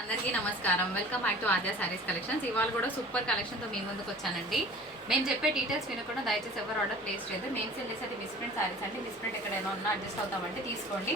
అందరికీ నమస్కారం. Welcome back to Aadya saris collections. ఇవాళ కూడా సూపర్ కలెక్షన్తో మీ ముందుకు వచ్చానండి. మేము చెప్పే డీటెయిల్స్ వినకుండా దయచేసి ఎవరు ఆర్డర్ ప్లేస్ చేయదు. మేము సెల్ చేసేది మిస్ప్రింట్ సారీస్ అండి. మిస్ప్రింట్ ఎక్కడైనా ఉన్నా అడ్జస్ట్ అవుతామంటే తీసుకోండి.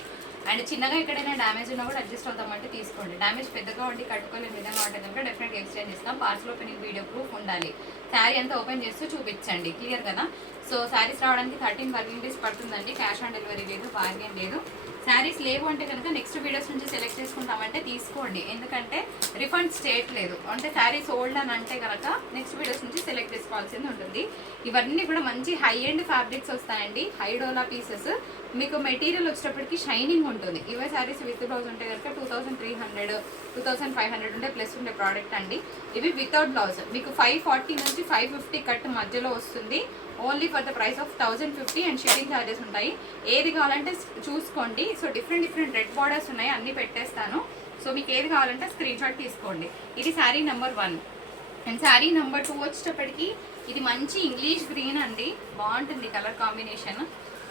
అండ్ చిన్నగా ఎక్కడైనా డ్యామేజ్ ఉన్నా కూడా అడ్జస్ట్ అవుతామంటే తీసుకోండి. డ్యామేజ్ పెద్దగా ఉండి కట్టుకోలేని విధంగా ఉంటే కనుక డెఫినెట్గా ఎక్స్చేంజ్ ఇస్తాం. పార్సల్ ఓపెనింగ్ వీడియో ప్రూఫ్ ఉండాలి. శారీ అంతా ఓపెన్ చేస్తూ చూపించండి. క్లియర్ కదా? సో శారీస్ రావడానికి 13 వర్కింగ్ డేస్ పడుతుందండి. క్యాష్ ఆన్ డెలివరీ లేదు, బార్గెన్ లేదు. శారీస్ లేవు అంటే కనుక నెక్స్ట్ వీడియోస్ నుంచి సెలెక్ట్ చేసుకుంటామంటే తీసుకోండి. ఎందుకంటే రిఫండ్స్ చేయట్లేదు. అంటే శారీస్ ఓల్డ్ అని అంటే కనుక నెక్స్ట్ వీడియోస్ నుంచి సెలెక్ట్ చేసుకోవాల్సింది ఉంటుంది. ఇవన్నీ కూడా మంచి హై ఎండ్ ఫ్యాబ్రిక్స్ వస్తాయండి. హై డోలా పీసెస్. మీకు మెటీరియల్ వచ్చేటప్పటికి షైనింగ్ ఉంటుంది. ఇవే శారీస్ విత్ బ్లౌజ్ ఉంటే కనుక 2300 2500 ఉండే ప్లస్ ఉండే ప్రోడక్ట్ అండి. ఇవి వితౌట్ బ్లౌజ్ మీకు 540 నుంచి 550 కట్ మధ్యలో వస్తుంది. Only for the price of 1050 and shipping charges ఉంటాయి. ఏది కావాలంటే చూసుకోండి. సో డిఫరెంట్ రెడ్ బార్డర్స్ ఉన్నాయి, అన్నీ పెట్టేస్తాను. సో మీకు ఏది కావాలంటే స్క్రీన్ షాట్ తీసుకోండి. ఇది sari number 1. And sari number 2 వచ్చేటప్పటికి ఇది మంచి ఇంగ్లీష్ గ్రీన్ అండి. బాగుంటుంది కలర్ కాంబినేషన్.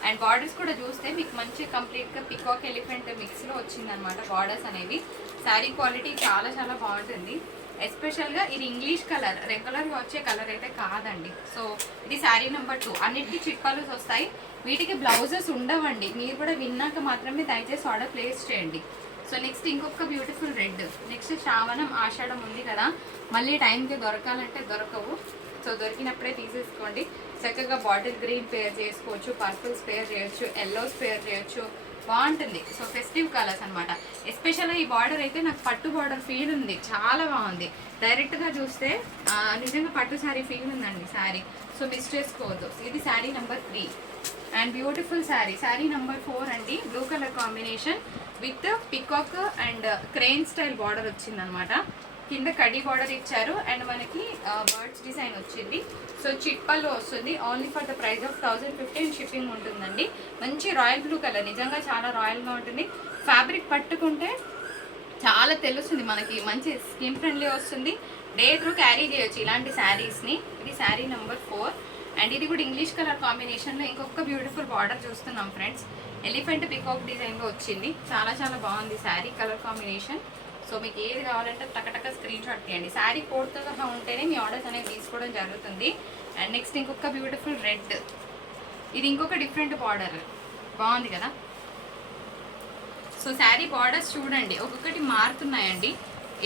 అండ్ బార్డర్స్ కూడా చూస్తే మీకు మంచి కంప్లీట్గా పికాక్ ఎలిఫెంట్ మిక్స్లో వచ్చిందనమాట బార్డర్స్ అనేవి. శారీ క్వాలిటీ చాలా చాలా బాగుంటుంది. ఎస్పెషల్గా ఇది ఇంగ్లీష్ కలర్, రెగ్యులర్గా వచ్చే కలర్ అయితే కాదండి. సో ఇది శారీ నెంబర్ 2. అన్నిటికీ చిట్పల్స్ వస్తాయి. వీటికి బ్లౌజెస్ ఉండవండి. మీరు కూడా విన్నాక మాత్రమే దయచేసి ఆర్డర్ ప్లేస్ చేయండి. సో నెక్స్ట్ ఇంకొక బ్యూటిఫుల్ రెడ్. నెక్స్ట్ శ్రావణం ఆషాఢం ఉంది కదా, మళ్ళీ టైంకి దొరకాలంటే దొరకవు. సో దొరికినప్పుడే తీసేసుకోండి. చక్కగా బాటిల్ గ్రీన్ పేర్ చేసుకోవచ్చు, పర్పుల్స్ పేర్ చేయొచ్చు, ఎల్లోస్ పేర్ చేయొచ్చు. బాగుంటుంది. సో ఫెస్టివ్ కలర్స్ అనమాట. ఎస్పెషల్గా ఈ బార్డర్ అయితే నాకు పట్టు బార్డర్ ఫీల్ ఉంది. చాలా బాగుంది. డైరెక్ట్గా చూస్తే నిజంగా పట్టు శారీ ఫీల్ ఉందండి శారీ. సో మిస్ చేసుకోవద్దు. ఇది sari number 3. And beautiful sari. Sari number 4 అండి. Blue colour combination with peacock and crane style border వచ్చిందనమాట. కింద కడి బార్డర్ ఇచ్చారు అండ్ మనకి బర్డ్స్ డిజైన్ వచ్చింది. సో చిట్పల్లో వస్తుంది. Only for the price of 1050 and shipping ఉంటుందండి. మంచి రాయల్ బ్లూ కలర్, నిజంగా చాలా రాయల్గా ఉంటుంది. ఫ్యాబ్రిక్ పట్టుకుంటే చాలా తెలుస్తుంది మనకి. మంచి స్కిన్ ఫ్రెండ్లీ వస్తుంది. డే త్రూ క్యారీ చేయొచ్చు ఇలాంటి శారీస్ని. ఇది శారీ నెంబర్ 4. అండ్ ఇది కూడా ఇంగ్లీష్ కలర్ కాంబినేషన్లో ఇంకొక బ్యూటిఫుల్ బార్డర్ చూస్తున్నాం ఫ్రెండ్స్. ఎలిఫెంట్ పికాక్ డిజైన్లో వచ్చింది. చాలా చాలా బాగుంది శారీ కలర్ కాంబినేషన్. సో మీకు ఏది కావాలంటే టకటక స్క్రీన్ షాట్ తీయండి. శారీ కోడ్తో సహా ఉంటేనే మీ ఆర్డర్స్ అనేవి తీసుకోవడం జరుగుతుంది. అండ్ నెక్స్ట్ ఇంకొక బ్యూటిఫుల్ రెడ్. ఇది ఇంకొక డిఫరెంట్ బార్డర్. బాగుంది కదా? సో శారీ బార్డర్స్ చూడండి, ఒక్కొక్కటి మారుతున్నాయండి.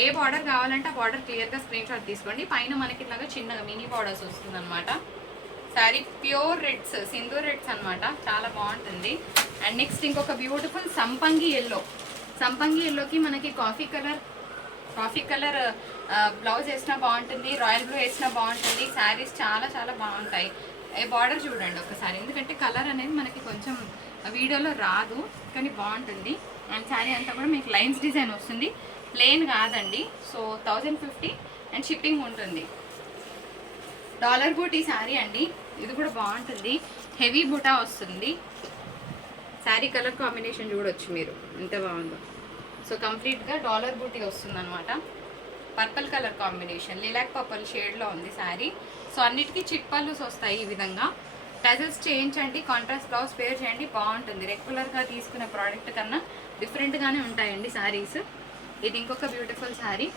ఏ బార్డర్ కావాలంటే ఆ బార్డర్ క్లియర్గా స్క్రీన్ షాట్ తీసుకోండి. పైన మనకి ఇలాగా చిన్నగా మినీ బార్డర్స్ వస్తుంది అనమాట. Sari pure reds, Sindoor reds అనమాట. చాలా బాగుంటుంది. అండ్ నెక్స్ట్ ఇంకొక బ్యూటిఫుల్ సంపంగి ఎల్లో. సంపంగి ఎల్లోకి మనకి కాఫీ కలర్ బ్లౌజ్ వేసినా బాగుంటుంది, రాయల్ బ్లూ వేసినా బాగుంటుంది. శారీస్ చాలా చాలా బాగుంటాయి. ఏ బార్డర్ చూడండి ఒకసారి, ఎందుకంటే కలర్ అనేది మనకి కొంచెం వీడియోలో రాదు కానీ బాగుంటుంది. అండ్ శారీ అంతా కూడా మీకు లైన్స్ డిజైన్ వస్తుంది, ప్లెయిన్ కాదండి. సో 1050 అండ్ షిప్పింగ్ ఉంటుంది. డాలర్ బూటీ శారీ అండి. ఇది కూడా బాగుంటుంది. హెవీ బూటా వస్తుంది. శారీ కలర్ కాంబినేషన్ చూడొచ్చు మీరు ఎంత బాగుందో. సో కంప్లీట్గా డాలర్ బూటీ వస్తుంది అనమాట. Purple colour combination, lilac purple షేడ్లో ఉంది శారీ. సో అన్నిటికీ చిట్పల్లుస్ వస్తాయి ఈ విధంగా. టజల్స్ చేయించండి, కాంట్రాస్ట్ బ్లౌజ్ పేర్ చేయండి, బాగుంటుంది. రెగ్యులర్గా తీసుకునే ప్రోడక్ట్ కన్నా డిఫరెంట్గానే ఉంటాయండి శారీస్. ఇది ఇంకొక బ్యూటిఫుల్ శారీ.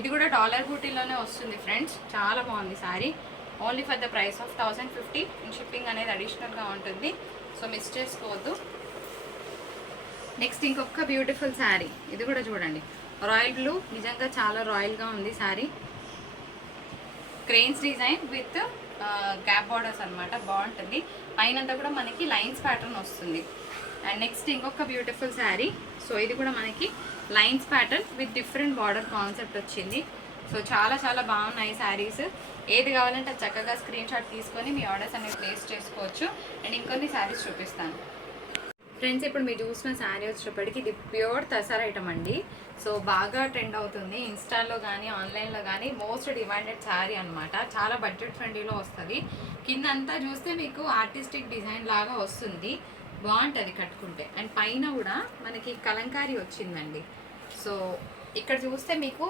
ఇది కూడా డాలర్ బూటీలోనే వస్తుంది ఫ్రెండ్స్. చాలా బాగుంది sari. Only for the price of 1050 and shipping అనేది అడిషనల్గా ఉంటుంది. సో మిస్ చేసుకోవద్దు. నెక్స్ట్ ఇంకొక బ్యూటిఫుల్ శారీ. ఇది కూడా చూడండి, రాయల్ బ్లూ. నిజంగా చాలా రాయల్గా ఉంది sari. Cranes design with gap borders అనమాట. బాగుంటుంది. పైనంతా కూడా మనకి లైన్స్ ప్యాటర్న్ వస్తుంది. అండ్ నెక్స్ట్ ఇంకొక బ్యూటిఫుల్ శారీ. సో ఇది కూడా మనకి lines pattern with different border concept వచ్చింది. సో చాలా చాలా బాగున్నాయి శారీస్. ఏది కావాలంటే చక్కగా స్క్రీన్ షాట్ తీసుకొని మీ ఆర్డర్స్ అనేవి ప్లేస్ చేసుకోవచ్చు. అండ్ ఇంకొన్ని శారీస్ చూపిస్తాను ఫ్రెండ్స్. ఇప్పుడు మీరు చూసిన శారీ వచ్చేటప్పటికి ఇది ప్యూర్ తసర్ ఐటమ్ అండి. సో బాగా ట్రెండ్ అవుతుంది ఇన్స్టాలో కానీ ఆన్లైన్లో కానీ. మోస్ట్ డిమాండెడ్ శారీ అనమాట. చాలా బడ్జెట్ ఫ్రెండ్లీలో వస్తుంది. కింద అంతా చూస్తే మీకు ఆర్టిస్టిక్ డిజైన్ లాగా వస్తుంది. బాగుంటుంది కట్టుకుంటే. అండ్ పైన కూడా మనకి కలంకారీ వచ్చిందండి. సో ఇక్కడ చూస్తే మీకు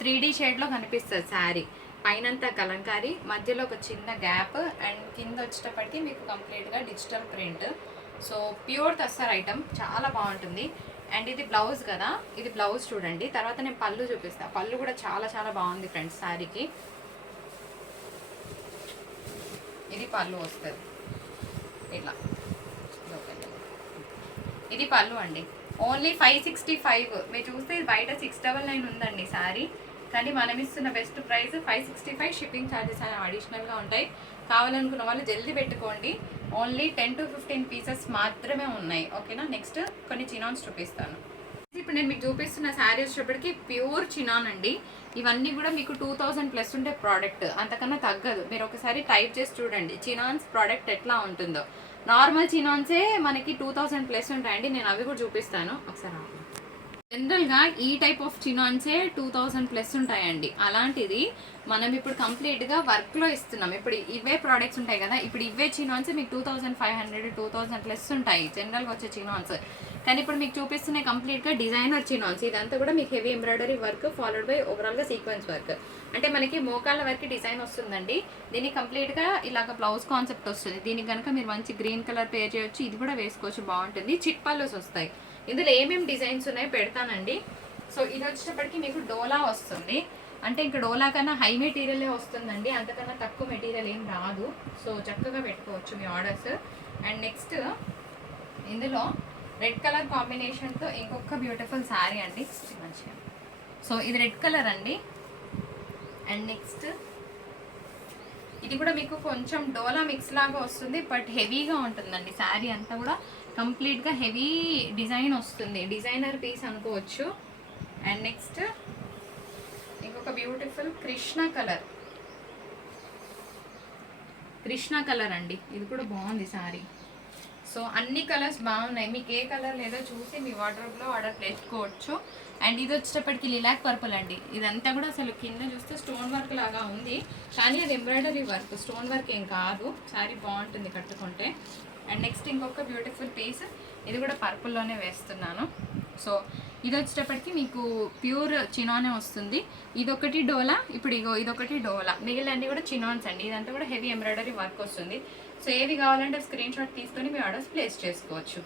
3D షేడ్లో కనిపిస్తుంది శారీ. పైనంతా కలంకారీ, మధ్యలో ఒక చిన్న గ్యాప్ అండ్ కింద వచ్చేటప్పటికి మీకు కంప్లీట్గా digital print. So pure tussar item చాలా బాగుంటుంది. అండ్ ఇది బ్లౌజ్ కదా, ఇది బ్లౌజ్ చూడండి. తర్వాత నేను పళ్ళు చూపిస్తాను. పళ్ళు కూడా చాలా చాలా బాగుంది ఫ్రెండ్స్ శారీకి. ఇది పళ్ళు వస్తుంది ఇలా, ఇది పళ్ళు అండి. ఓన్లీ 565. మీరు చూస్తే బయట 699 ఉందండి శారీ, కానీ మనం ఇస్తున్న బెస్ట్ ప్రైస్ 565. షిప్పింగ్ ఛార్జెస్ అనేవి అడిషనల్గా ఉంటాయి. కావాలనుకున్న వాళ్ళు జల్దీ పెట్టుకోండి. ఓన్లీ 10 to 15 పీసెస్ మాత్రమే ఉన్నాయి. ఓకేనా. నెక్స్ట్ కొన్ని చినాన్స్ చూపిస్తాను. ఇప్పుడు నేను మీకు చూపిస్తున్న శారీ వచ్చేటప్పటికి ప్యూర్ చినాన్ అండి. ఇవన్నీ కూడా మీకు 2000+ ఉండే ప్రోడక్ట్, అంతకన్నా తగ్గదు. మీరు ఒకసారి టైప్ చేసి చూడండి చినాన్స్ ప్రోడక్ట్ ఎట్లా ఉంటుందో. నార్మల్ చినాన్సే మనకి 2000+ ఉంటాయండి. నేను అవి కూడా చూపిస్తాను ఒకసారి. జనరల్గా ఈ టైప్ ఆఫ్ చినాన్సే 2000+ ఉంటాయండి. అలాంటిది మనం ఇప్పుడు కంప్లీట్గా వర్క్లో ఇస్తున్నాం. ఇప్పుడు ఇవే ప్రోడక్ట్స్ ఉంటాయి కదా, ఇప్పుడు ఇవే చినాన్స్ మీకు 2500, 2000+ ఉంటాయి జనరల్గా వచ్చే చినాన్స్. కానీ ఇప్పుడు మీకు చూపిస్తున్నాయి కంప్లీట్గా డిజైనర్ చినాన్స్. ఇదంతా కూడా మీకు heavy embroidery work followed by ఓవరాల్గా సీక్వెన్స్ వర్క్. అంటే మనకి మోకాళ్ళ వరకు డిజైన్ వస్తుందండి. దీనికి కంప్లీట్గా ఇలాగ బ్లౌజ్ కాన్సెప్ట్ వస్తుంది. దీనికి కనుక మీరు మంచి గ్రీన్ కలర్ పేర్ చేయొచ్చు. ఇది కూడా వేసుకోవచ్చు, బాగుంటుంది. చిట్ పల్లూస్ వస్తాయి. ఇందులో ఏమేమి డిజైన్స్ ఉన్నాయో పెడతానండి. సో ఇది వచ్చేటప్పటికి మీకు డోలా వస్తుంది. అంటే ఇంకా డోలా కన్నా హై మెటీరియలే వస్తుందండి, అంతకన్నా తక్కువ మెటీరియల్ ఏం రాదు. సో చక్కగా పెట్టుకోవచ్చు మీ ఆర్డర్స్. అండ్ నెక్స్ట్ ఇందులో రెడ్ కలర్ కాంబినేషన్తో ఇంకొక బ్యూటిఫుల్ శారీ అండి మంచిగా. సో ఇది రెడ్ కలర్ అండి. అండ్ నెక్స్ట్ ఇది కూడా మీకు కొంచెం డోలా మిక్స్ లాగా వస్తుంది, బట్ హెవీగా ఉంటుందండి. శారీ అంతా కూడా కంప్లీట్గా హెవీ డిజైన్ వస్తుంది, డిజైనర్ పీస్ అనుకోవచ్చు. అండ్ నెక్స్ట్ ఇంకొక బ్యూటిఫుల్ కృష్ణ కలర్ అండి. ఇది కూడా బాగుంది శారీ. సో అన్ని కలర్స్ బాగున్నాయి. మీకు ఏ కలర్ లేదో చూసి మీ వార్డ్రోబ్లో ఆర్డర్ చేసుకోవచ్చు. అండ్ ఇది వచ్చేటప్పటికి లిలాక్ పర్పుల్ అండి. ఇదంతా కూడా అసలు కింద చూస్తే స్టోన్ వర్క్ లాగా ఉంది, కానీ అది ఎంబ్రాయిడరీ వర్క్, స్టోన్ వర్క్ ఏం కాదు. శారీ బాగుంటుంది కట్టుకుంటే. అండ్ నెక్స్ట్ ఇంకొక బ్యూటిఫుల్ పీస్, ఇది కూడా పర్పుల్లోనే వేస్తున్నాను. సో ఇది వచ్చేటప్పటికి మీకు ప్యూర్ చినానే వస్తుంది. ఇదొకటి డోలా, ఇప్పుడు ఇదొకటి డోలా, మిగిలినన్నీ కూడా చినాన్స్ అండి. ఇదంతా కూడా హెవీ ఎంబ్రాయిడరీ వర్క్ వస్తుంది. సో ఏవి కావాలంటే స్క్రీన్ షాట్ తీసుకొని మీ ఆర్డర్స్ ప్లేస్ చేసుకోవచ్చు.